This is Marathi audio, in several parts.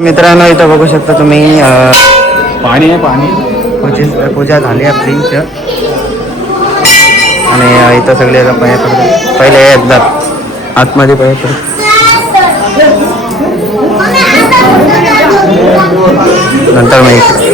मित्रांनो इथं बघू शकता तुम्ही पाणी आहे पाणी. पूजा झाली आपली इथं आणि इथं सगळे पाया पडतात. पहिले येतात आतमध्ये पाया पडतात नंतर माहिती.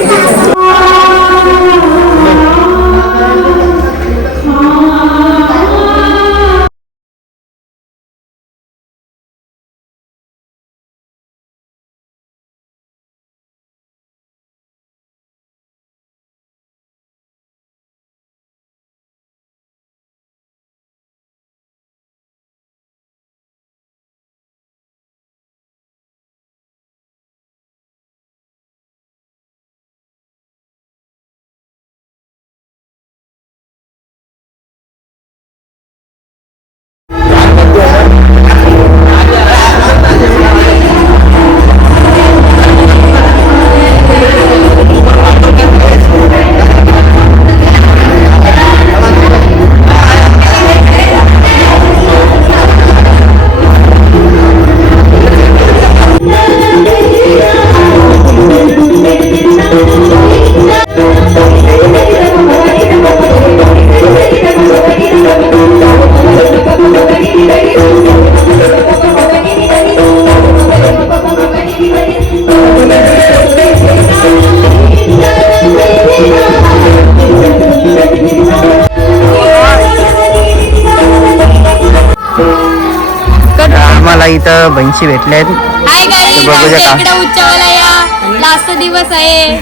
आम्हाला इथं बहिणशी भेटले आहेत. उच्चावाला या लास्ट दिवस आहे.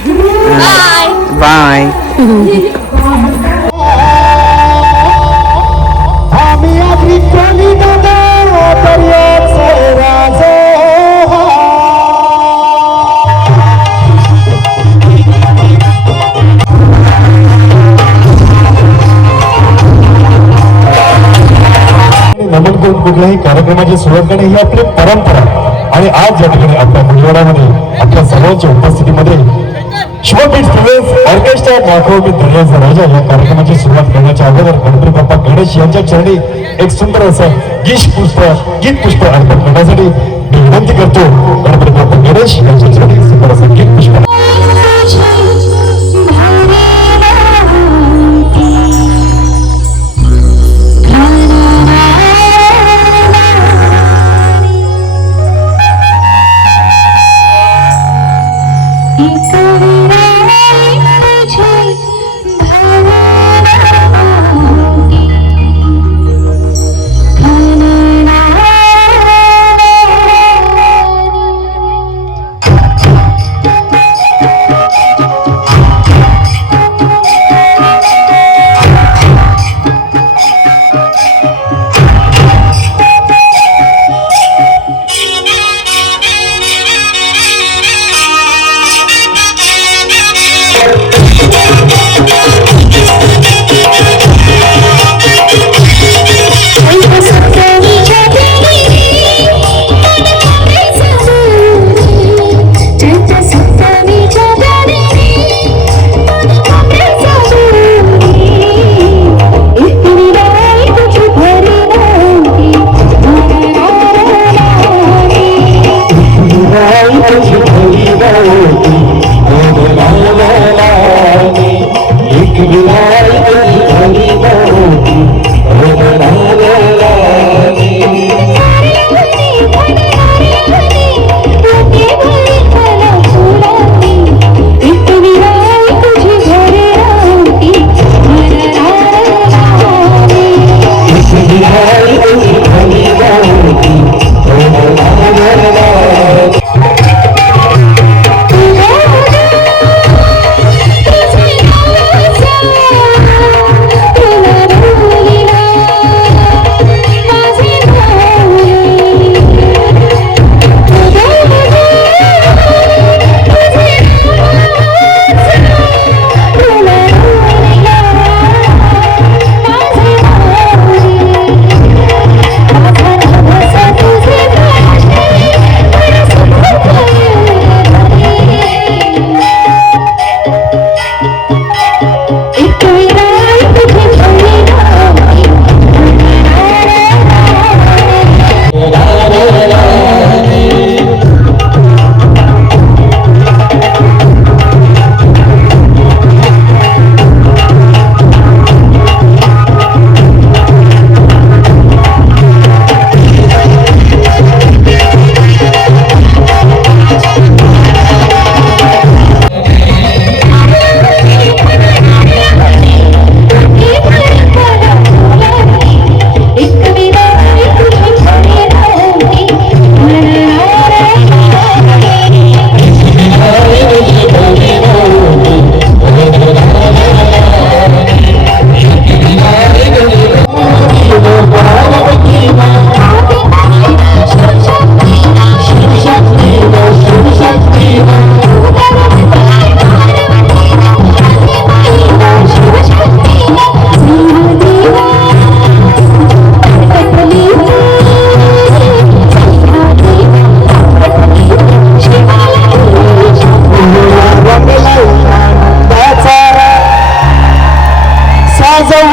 बाय. नमन करून कुठल्याही कार्यक्रमाची सुरुवात करणे ही आपली परंपरा. आणि आज या ठिकाणी आपल्या मुलवाडामध्ये आपल्या सर्वांच्या उपस्थितीमध्ये शुभपीठ स्टुडंट्स ऑर्केस्ट्रा माखोबी दर्याचा राजा या कार्यक्रमाची सुरुवात करण्याच्या अगोदर गणपती बाप्पा गणेश यांच्या चरणी एक सुंदर असं गीत पुष्प अर्पण करण्यासाठी मी विनंती करतो. गणपती बाप्पा गणेश यांच्या चरणी सुंदर असं गीत पुष्प.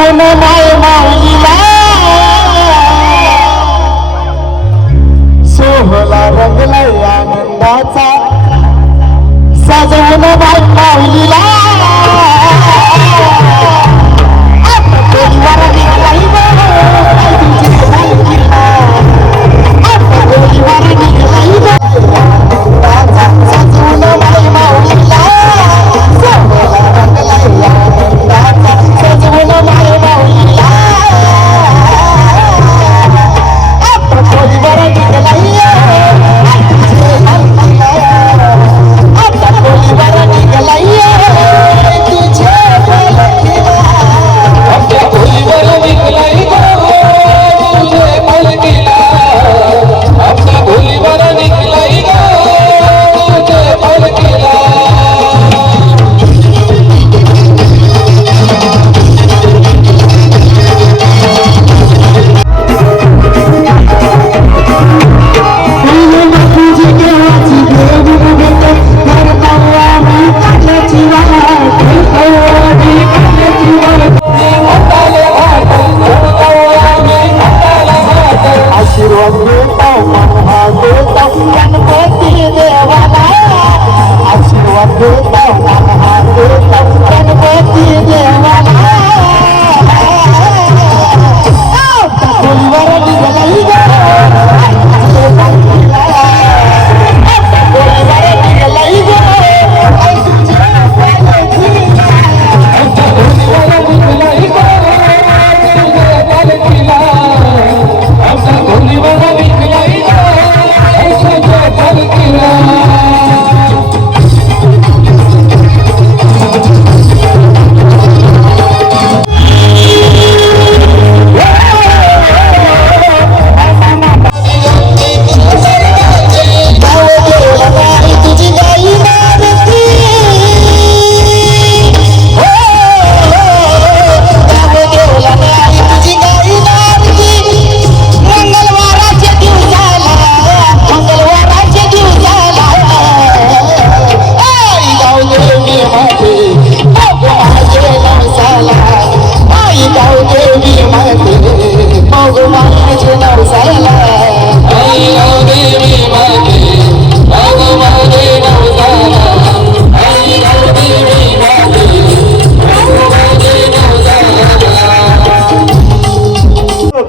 सजवून माय माऊलीला सोहला रंगला आनंदाचा सजवून माय माऊलीला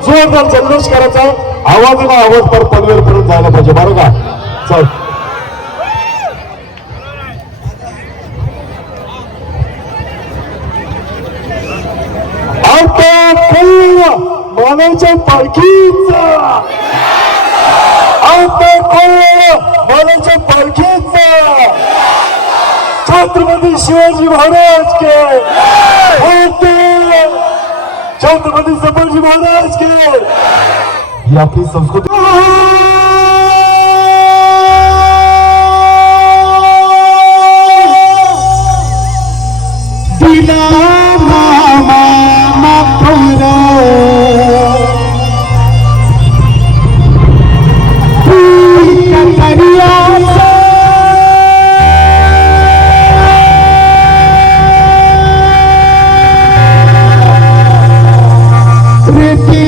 जोरदार जल्लोष करायचा आवाजाला आवाज पर पनवेलपर्यंत जायला पाहिजे बरं का चल मानाच्या पालखीचा मानाच्या पालखीचा छत्रपती शिवाजी महाराज के छत्रपती संभाजी महाराज के ही आपली संस्कृती दिला मामा प्रीती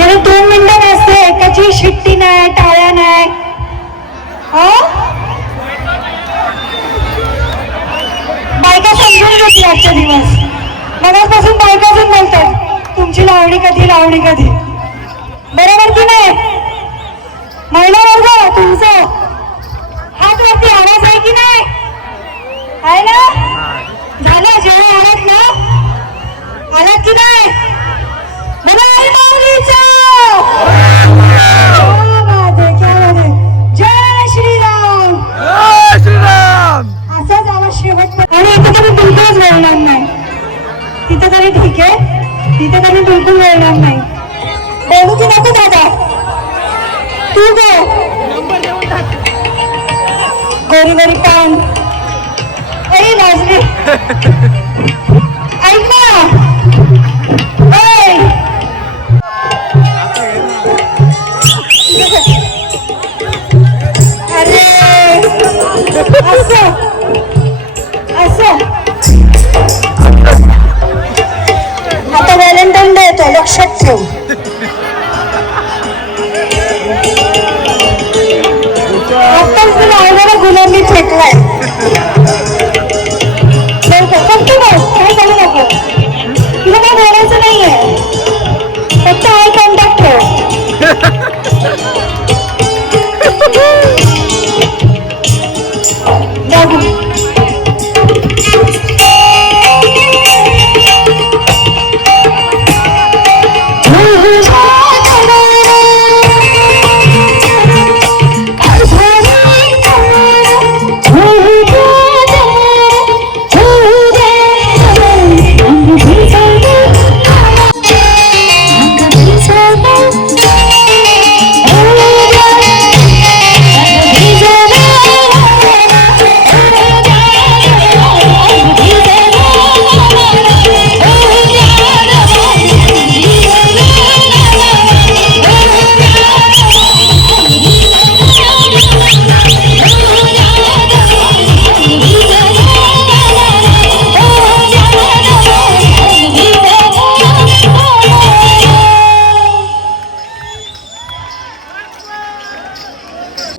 गेले 2 मिनिटं नसते, एकाची शिट्टी नाही, टाळ्या नाही. बायका समजून घेतली आजचा दिवस. मनापासून बायकाच म्हणतात तुमची लावणी कधी, लावणी कधी. बरोबर की नाही? महिला वर्ग तुमचं हात वरती आवाज आहे की नाही? आहे ना? झालं जेव्हा आलात ना, आलात की नाही? बघा आई माऊलीचं. जय श्रीराम. असाच आवाज शेवट. आणि इथे तरी बिलकुलच वळणार नाही. तिथे तरी ठीक आहे, तिथे तरी बिलकुल वळणार नाही. बोलू की नको दादा? तू गो गोरी गोरी पान. ऐ लाजली, ऐक ना. अरे असं असं आता व्हॅलेंटाईन डे येतो, लक्षात ठेव. आत्ताच तुला आवडणारा गुलाबी फेकलाय. फक्त बस, काय करू नको. तुला काय बोलायचं नाहीये, फक्त आय कॉन्टॅक्ट ठेव. बघू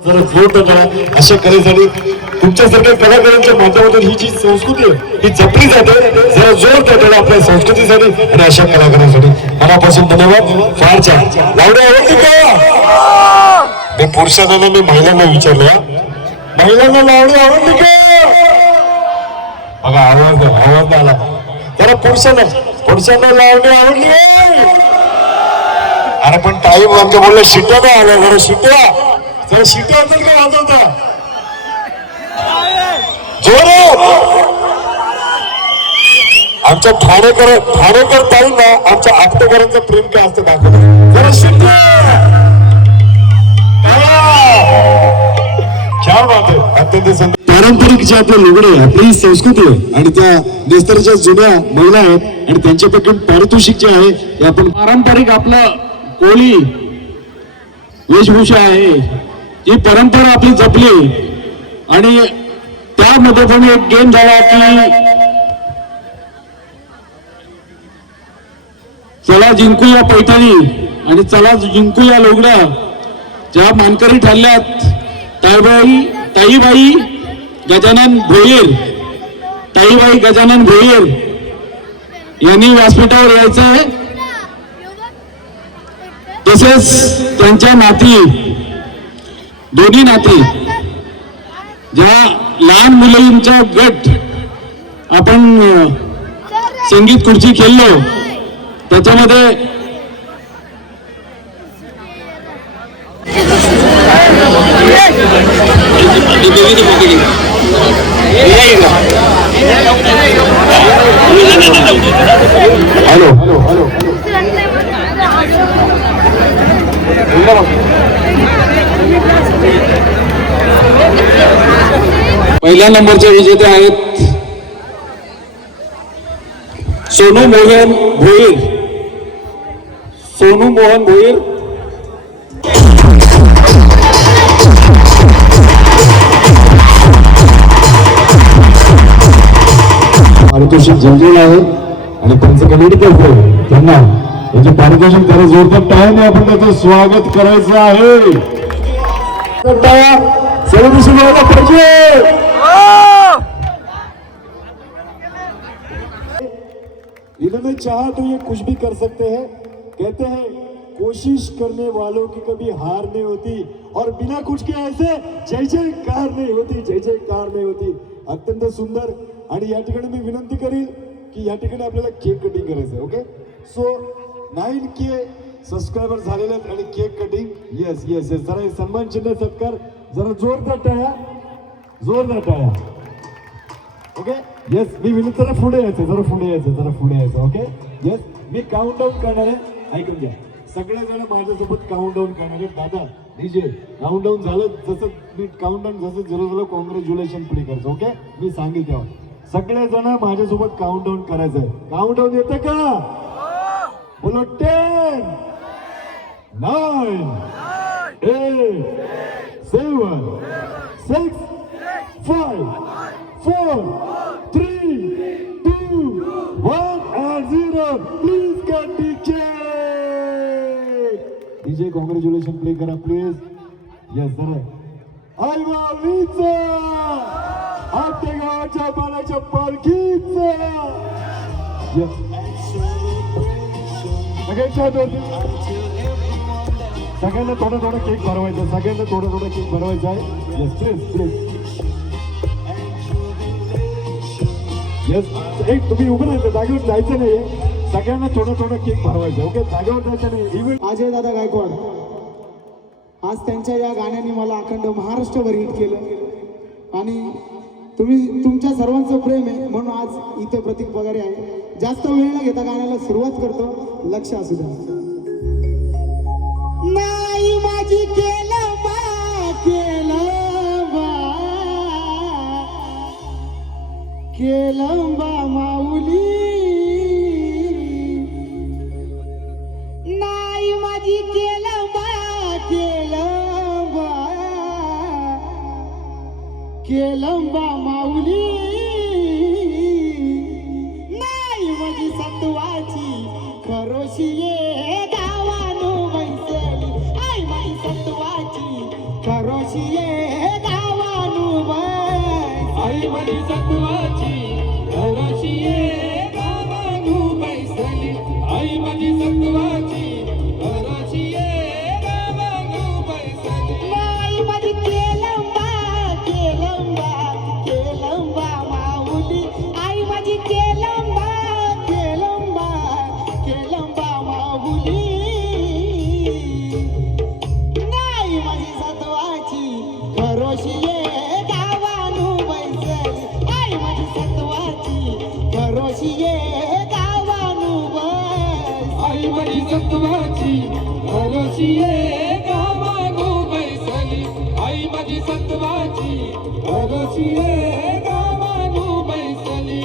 जरा जोर करा. अशा कलेसाठी तुमच्यासारख्या कलाकारांच्या माध्यमातून ही जी संस्कृती आहे ही जपली जाते. जरा जोर करा आपल्या संस्कृतीसाठी आणि अशा कलाकारांसाठी. मनापासून धन्यवाद. फार छान. लावणी आवडली का? मी पुरुषांना मी महिलांना विचारलं, महिलांना लावणी आवडली का? बघा आवाज आला. जरा पुरुषांना लावणी आवडली. अरे पण टाईम आमच्या बोललं शिट्या नाही आल्या. जरा शिट्या असेल का वाजवता? आमच्या ठाणेकर ताईंना आमच्या आप्तेकरांचं प्रेम काय असतं दाखवलं. जरा शिट्या. क्या बात आहे. अत्यंत पारंपरिक जे आपले लुगडे, आपली संस्कृती आहे आणि त्या नेस्तरच्या जुन्या महिला आहेत आणि त्यांच्यापैकी पारितोषिक जे आहे हे आपण पारंपरिक आपलं कोळी वेशभूषा आहे, ही परंपरा आपली जपली. आणि त्यामध्ये पण एक गेम झाला की चला जिंकूया पैठणी आणि चला जिंकूया लुगडा. ज्या मानकरी ठरल्यात ताईबाई गजानन भोईर यांनी व्यासपीठावर यायचंय. तसेच त्यांच्या नाती, दोन्ही नाती, ज्या लहान मुलींचा गट आपण संगीत खुर्ची खेळलो त्याच्यामध्ये पहिल्या नंबरचे विजेते आहेत सोनू मोहन भोईर. पारितोषिक जिंकलेलं आहे आणि त्यांचं कमिटी त्यांना याचे पारितोषिक त्याला जोरदार टाळ्याने आपण त्याचं स्वागत करायचं आहे. सेलिब्रेशन व्हायला पाहिजे. इन्होंने चाहा तो ये कुछ भी कर सकते हैं. कहते हैं कोशिश करने वालों की कभी हार नहीं होती और बिना कुछ के ऐसे जय जयकार नहीं होती, जय जयकार नहीं होती. अत्यंत सुंदर. आणि या ठिकाणी मी विनंती करीन की या ठिकाणी आपल्याला केक कटिंग करायचं आहे. ओके, सो 9K सबस्क्रायबर झालेले आहेत आणि cake cutting. Yes yes yes. जरा सन्मान चिन्ह सत्कार, जरा जोरदार टाळ्या, जोरदार टाळ्या. Okay, yes. मी विनंती, जरा पुढे यायचं, जरा पुढे यायचं, जरा पुढे यायचं. Okay, yes. मी काउंट डाऊन करणार आहे, ऐकून घ्या. सगळेजण माझ्यासोबत काउंट डाऊन करणार आहेत. दादा डीजे काउंट डाऊन झालं, जसं मी काउंट डाऊन जसं 0 कॉंग्रॅच्युलेशन प्ले करायचं. ओके, मी सांगेल तेव्हा सगळेजण माझ्यासोबत काउंट डाऊन करायचं आहे. काउंट डाऊन येतं का? बोलो 10 9 8 7 6 5 4 3 2 1 and 0. Please cut DJ congratulation play करा प्लीज. येस जरा आईवालीचा आपल्या गावाच्या पाण्याच्या पालखीचा. येस सगळ्यांना थोडा थोडा केक भरवायचा, सगळ्यांना थोडा थोडा केक भरवायचा आहे. Yes please please. येस, एक तुम्ही उभं राहायचं, जागेवर जायचं नाहीये. सगळ्यांना थोडा थोडा केक भरवायचा. ओके, जागेवर जायचं नाही. इव्हेंट अजय दादा गायकवाड आज त्यांच्या या गाण्याने मला अखंड महाराष्ट्रभर हिट केलं आणि तुमच्या सर्वांचं प्रेम आहे म्हणून आज इथे प्रतीक पगारे आहे. जास्त वेळ न घेता गाण्याला सुरुवात करतो. लक्ष असू द्या. नाही माझी केलं बा केलं बा माऊली, नाही माझी केलं बा माऊली, नाही माझी सत्वाची खरोशी ये गावानो बैसली, आई माझी सत्वाची खरोशी ये गावानो बैसली, आई माझी सत्वाची खरोशी ये गावानो बैसली, आई माझी सत्वाची खरोशी ये गावानो बैसली, नाही माझी केलंबा माऊली, आई माझी केलंबा माऊली, नाही माझी सत्वाची खरोशी ये गावानो बैसली, आई माझी सत्वाची खरोशी ये गावानो बैसली, आई माझी सत्वाची खरोशी ये गावानो बैसली, आई माझी सत्वाची खरोशी ये गावानो बैसली.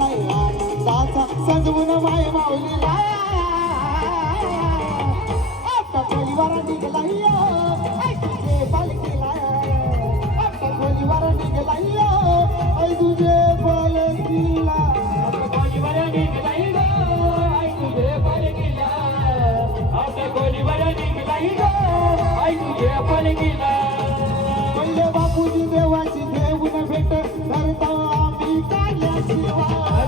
आनंदाचा सजवून माय माऊलीला आता खोलीवर निघला ऐ तुझे पालखीला, आता खोलीवर निघला ऐ तुझे पालखीला, आता खोलीवर निघला ऐ तुझे पालखीला, आता खोलीवर निघला ऐ तुझे पालखीला. पहिले बापूजी देवाची देऊन भेट धरता आम्ही काढल्याशिवाय,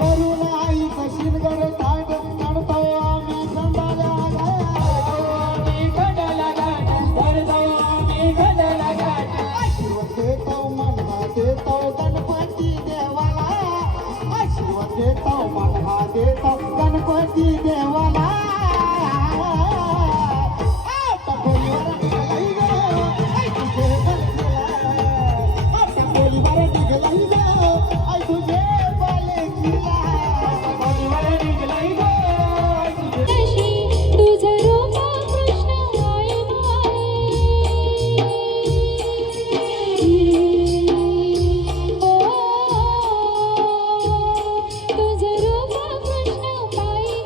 करून आईचं शिनगर ताट काढतो आम्ही खंडाला आशीर्वाद देतो मनहा देतो गणपती देवाला, आशीर्वाद देतो मनहा देतो गणपती देवाला. तुझं रूप कृष्ण पायी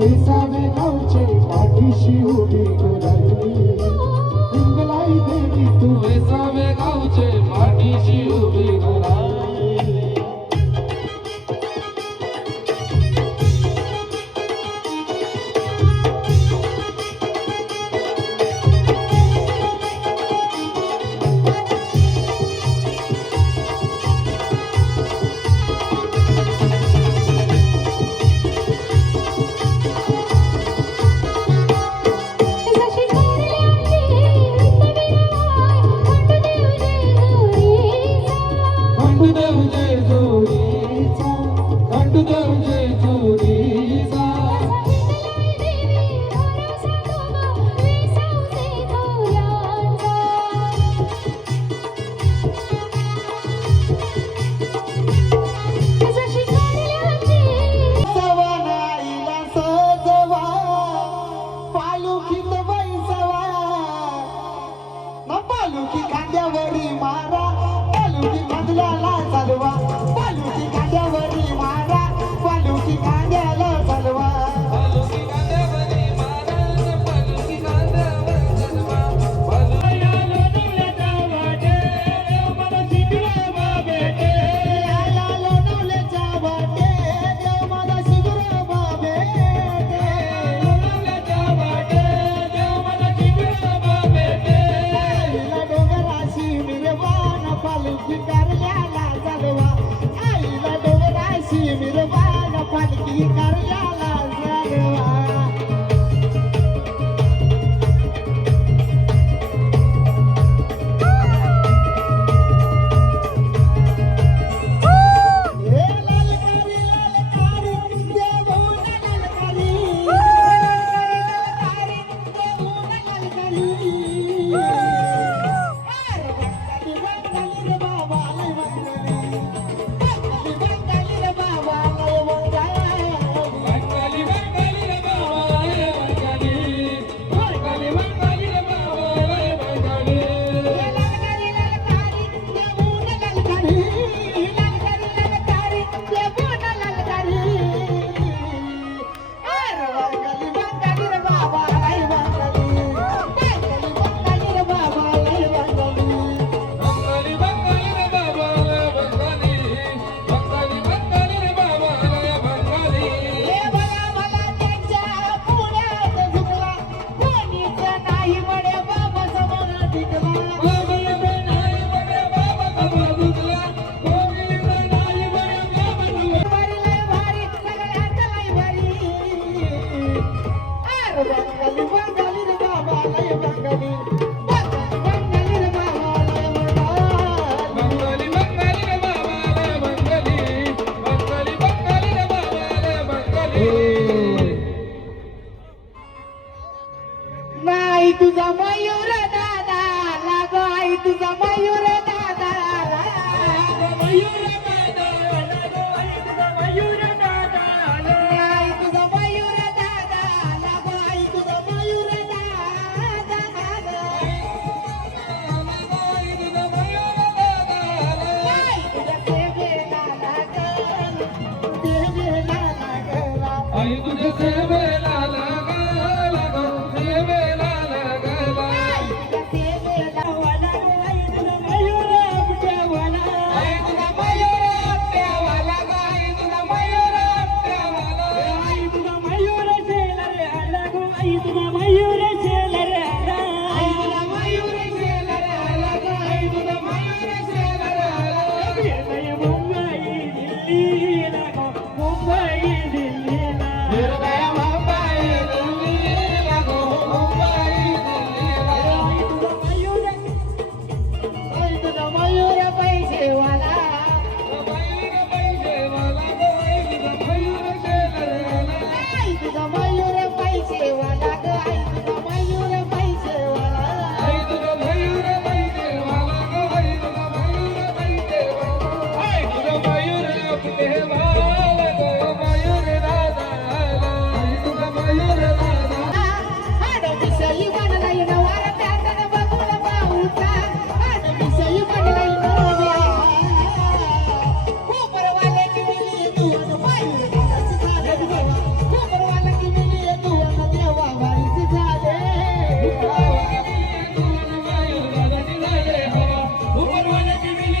वेसावे गावचे पाठीशी उभी राहिली हिंगलाई देवी तू वेसावे गावचे पाठीशी उभी राहिली. जशी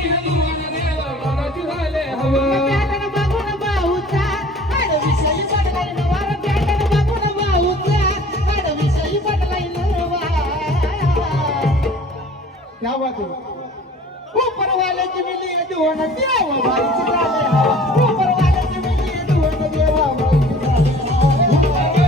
यदुवन देव मनाची झाले हवा प्याटन बघून भाऊचा विषयी पडलाय नवा प्याटन बघून भाऊचा विषयी पडलाय नवा क्या बात आहे उपरवाल्याची मिली यदुवन देव मनाची झाले हवा उपरवाल्याची मिली यदुवन देव मनाची झाले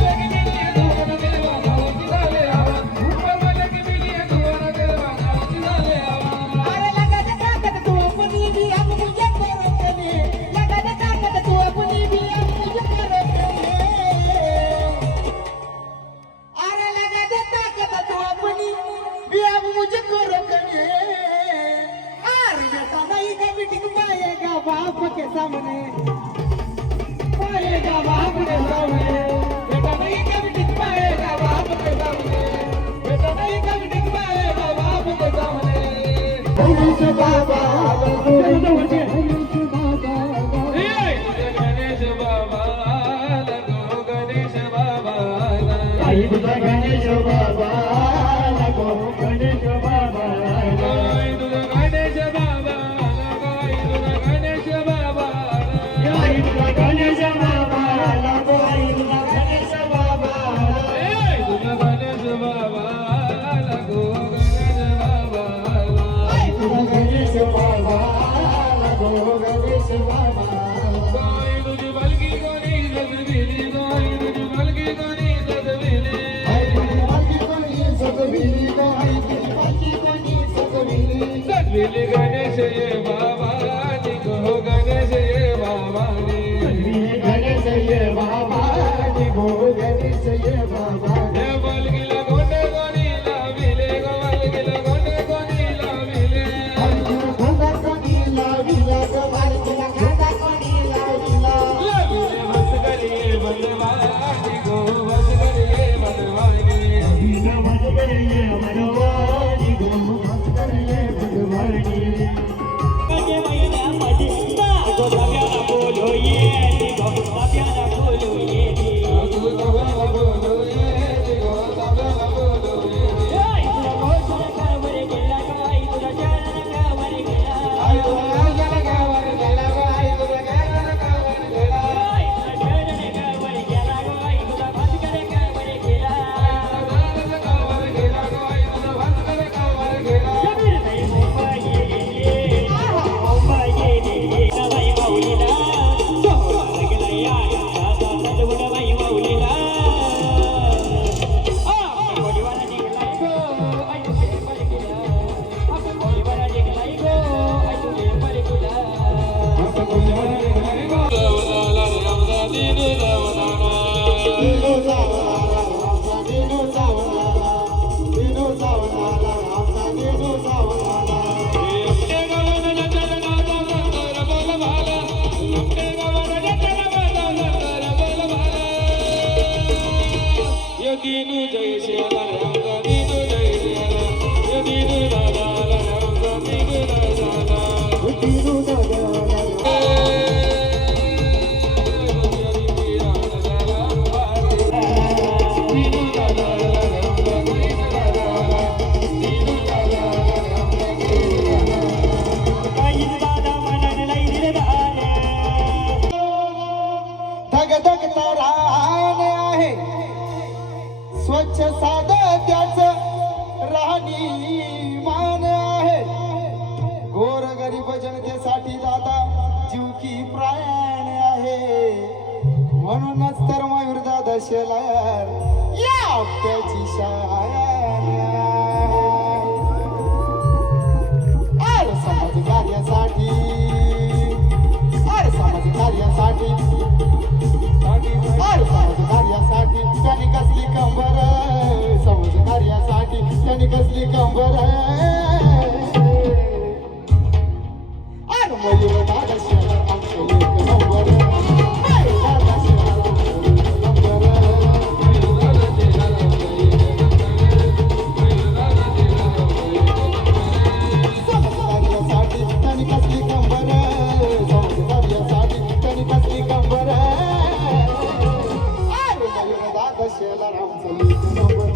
बाप के सामने पाएगा बाप के सामने बेटा नहीं कभी टिक पाएगा बाप के सामने बेटा नहीं कभी टिक पाएगा बाप के सामने गणेश बाबा गणेश बाबा लगो गणेश बाबा गणेश बाबा लगो गणेश बाबा गणेश बाबा गणेश बाबा गणेश बाबा लगो गणेश बाबा गणेश बाबा लगो गणेश बाबा गणेश बाबा लगो गणेश बाबा गाय तुझी बलकी कोणी जगविली गाय तुझी बलकी कोणी जगविली जगविली गणेश ये बाबा निघो गणेश ये बाबा गणेश ये बाबा गो गणेश ये बाबा हे बलकीला गोंडे कोणी लाविले गो बलकीला गोंडे कोणी लाविले लाविले बस करिये बलवानी गो बस करिये बलवानी दीनू जय श्याला रामदा दीनू जय श्याला ये दीनू दादा रामदा दीनू दादा दीनू दादा धगधगता रान आहे स्वच्छ साधं त्याच राहणीमान आहे गोर गरीब जनतेसाठी दादा जीव की प्राण आहे म्हणूनच तर मयूर दादा शेलार या आपल्याची शान आहे समाज कार्यासाठी समाज कार्यासाठी समाज कार्यासाठी त्यांनी कसली कंबर समाज कार्यासाठी त्यांनी कसली कंबर मयूर दादा शेलार आमचं एक नंबर दादा शेलार आमचं एक नंबर समाजकार्यासाठी त्यांनी कसली कंबर समाजकार्यासाठी त्यांनी कसली कंबर मयूर दादा शेलार आमचं एक नंबर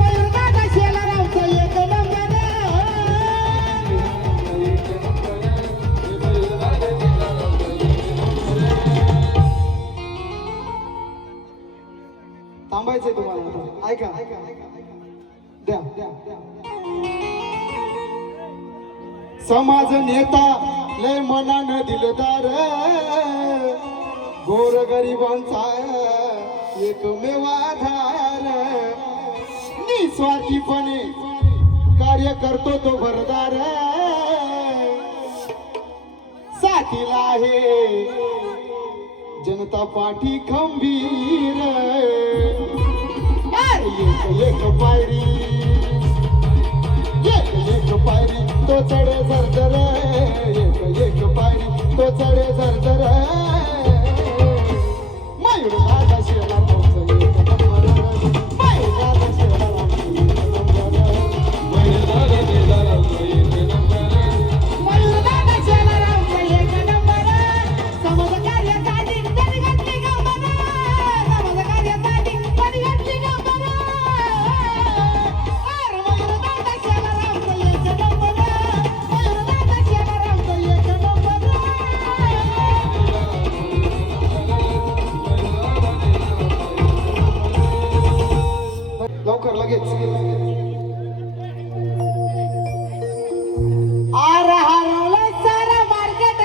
मयूर दादा शेलार आमचं एक नंबर थांबायचंय तुम्हाला आता. ऐका द्या समाज नेता लय मनानं दिलदार गोर गरिबांचा एकमेव आधार निस्वार्थीपणे कार्य करतो तो भरदार साथीला आहे जनता पाठी खंबीर एक पायरी एक पायरी तो चढे झरझर एक पायरी तो चढे झरझर मयूर दादा शिरला मयूर दादा शिरला लवकर लगेच हरवलं सारा मार्केट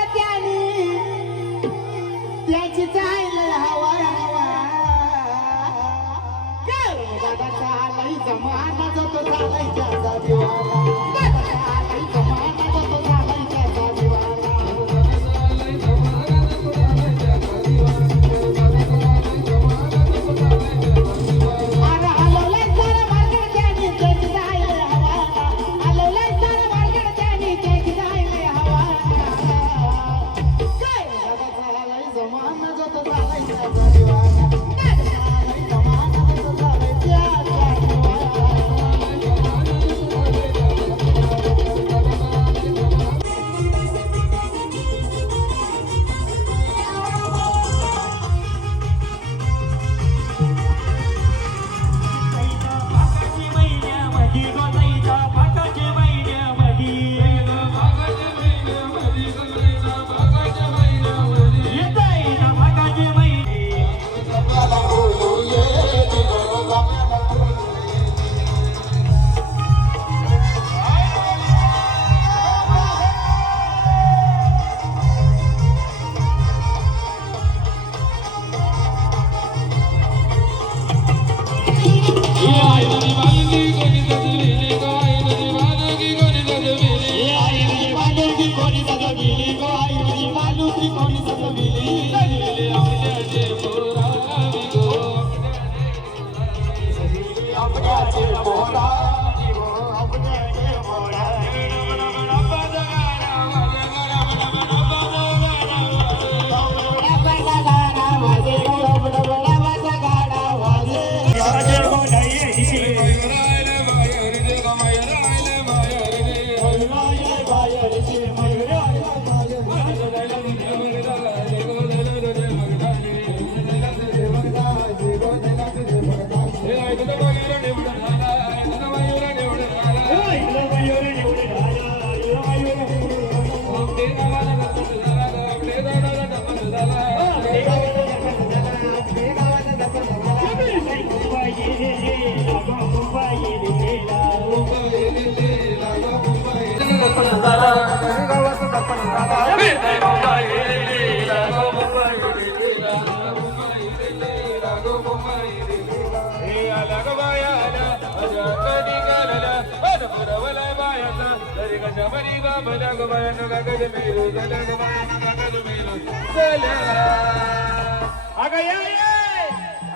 त्याची चालय हवा दादाचा आलाय जमाना जातो झालाय त्याचा दिवाना दादाचा आलाय जमाना जातो झालाय त्याचा दिवाना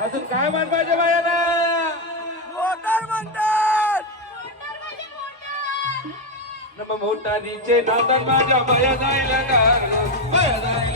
अजून काय मान पाहिजे बायाला मोटर म्हणतात मोटारीचे नादान माझ्या बाया जायला बाया जायला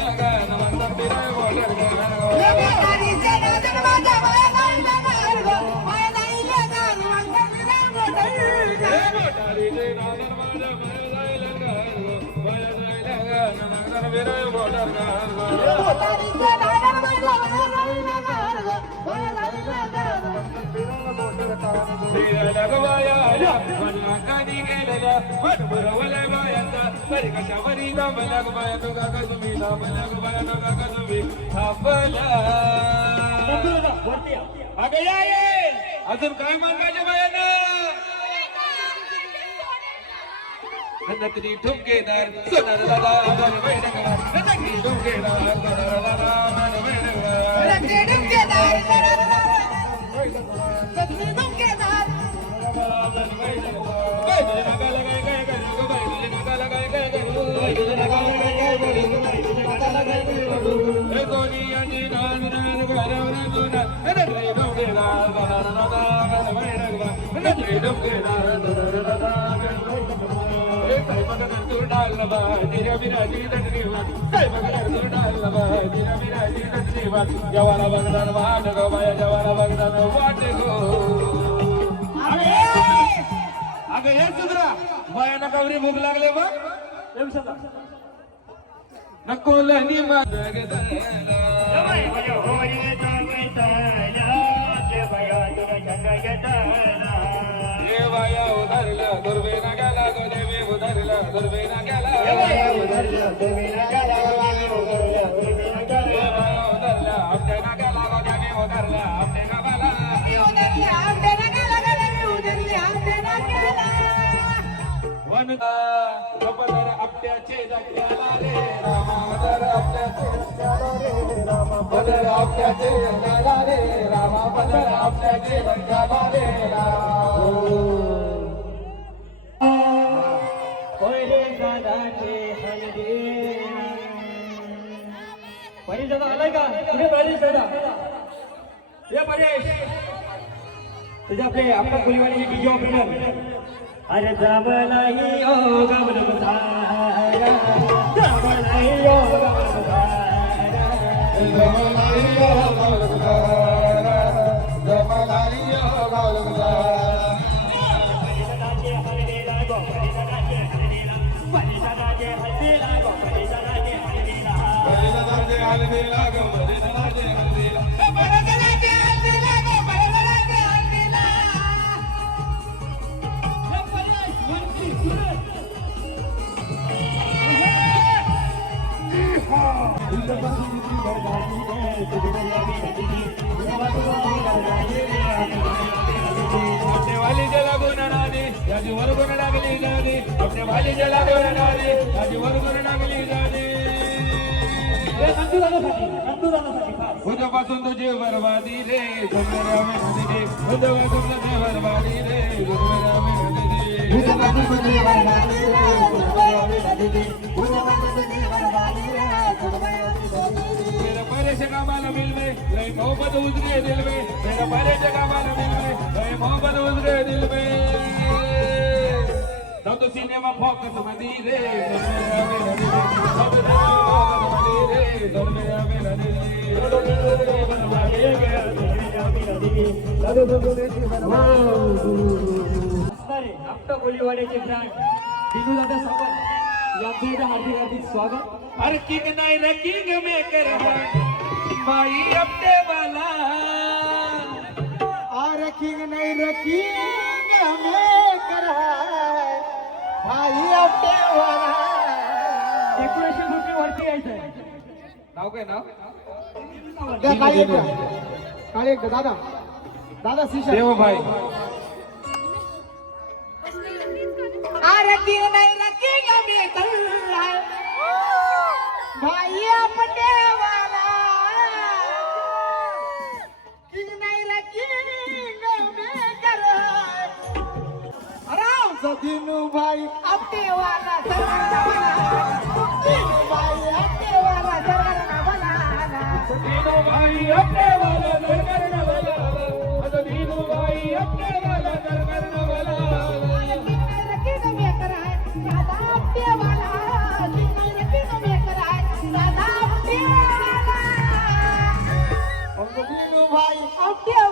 थांबला अगं या ये अजून काय मागायचे बायानं नकली ठुमकेदार सोनार दादा मन बैठकदार नकली ठुमकेदार सोनार दादा मन बैठकदार नकली ठुमकेदार नकली ठुमकेदार जवाना बगदान वाट गो बाया जवाना बगदान वाट गो अगं हे सुधरा बायाना कवरी भूक लागले बा नको लनी देवाया उधरला दुर्बेना गेला गो देवी उधरला दुर्बेना गेला उधरला आपल्या ना गेला गो देवी उधरला आपल्या ना बाला वनदा पदर आपल्याचे जगला रे रामा पदर आपल्याचे जगला रे रामा पदर आपल्याचे जगला रे रामा पदर आपल्याचे जगला रे पहिले दादाचे हलदे परेश दादा आलाय का कुठे परेश दादा ये परेश तुझे आपले आपल्या खोलीवाले डीजे ऑपरेटर अरे जमलाही ओ गमन बधारा जमलाही ओ गमन बधारा जमलाही ओ गमन बधारा जमलाही ओ गमन बधारा परिसदाचे हलदे लागो परिसदाचे हलदे लागो परिसदाचे हलदे लागो परिसदाचे हलदे लागो परिसदाचे हलदे लागो परिसदाचे हलदे लागो अपने वाली जला गुनाने यादी वर गुना लागली जाने अपने वाली जला गुनाने यादी वर गुना लागली जाने उद्यापासून तुझी बरबादी रे गुनगुना में नदी उद्यापासून तुझी बरबादी रे गुनगुना में नदी उद्यापासून तुझी बरबादी रे गुनगुना में नदी उद्यापासून तुझी बरबादी रे गुनगुना में मेरा परेश का माल मिल में लय मोहब्बत उजरे दिल में मेरा परेश का माल मिल में लय मोहब्बत उजरे दिल में तब तो सिनेमा फोकस मदी रे गुनगुना में नदी तब तो फोकस मदी रे गुनगुना में नदी आपल्या कोलीवाड्याचे ब्रँड दिनूदादा सावंत यांचे हार्दिक हार्दिक स्वागत अरे किंग नाही रे किंग मेकर बाई अपने वाला अरे किंग नहीं रे किंग मेकर भाई अपने वाला डेकोरेशन रुपये वरती यायचंय नाव काय नाव द्या, काळी एक द्या. काळी एक द्या, दादा दादा शिशा देव भाई अरे किंग नहीं रे किंग मेकर भाई अपने वाला किंग नहीं रे किंग मेकर आराम से दिनू भाई अपने वाला सरवरना वाला दिनू भाई अपने वाला सरवरना वाला दीनू भाई अपने वाला घर करने वाला अरे दीनू भाई अपने वाला घर करने वाला भाई अब क्या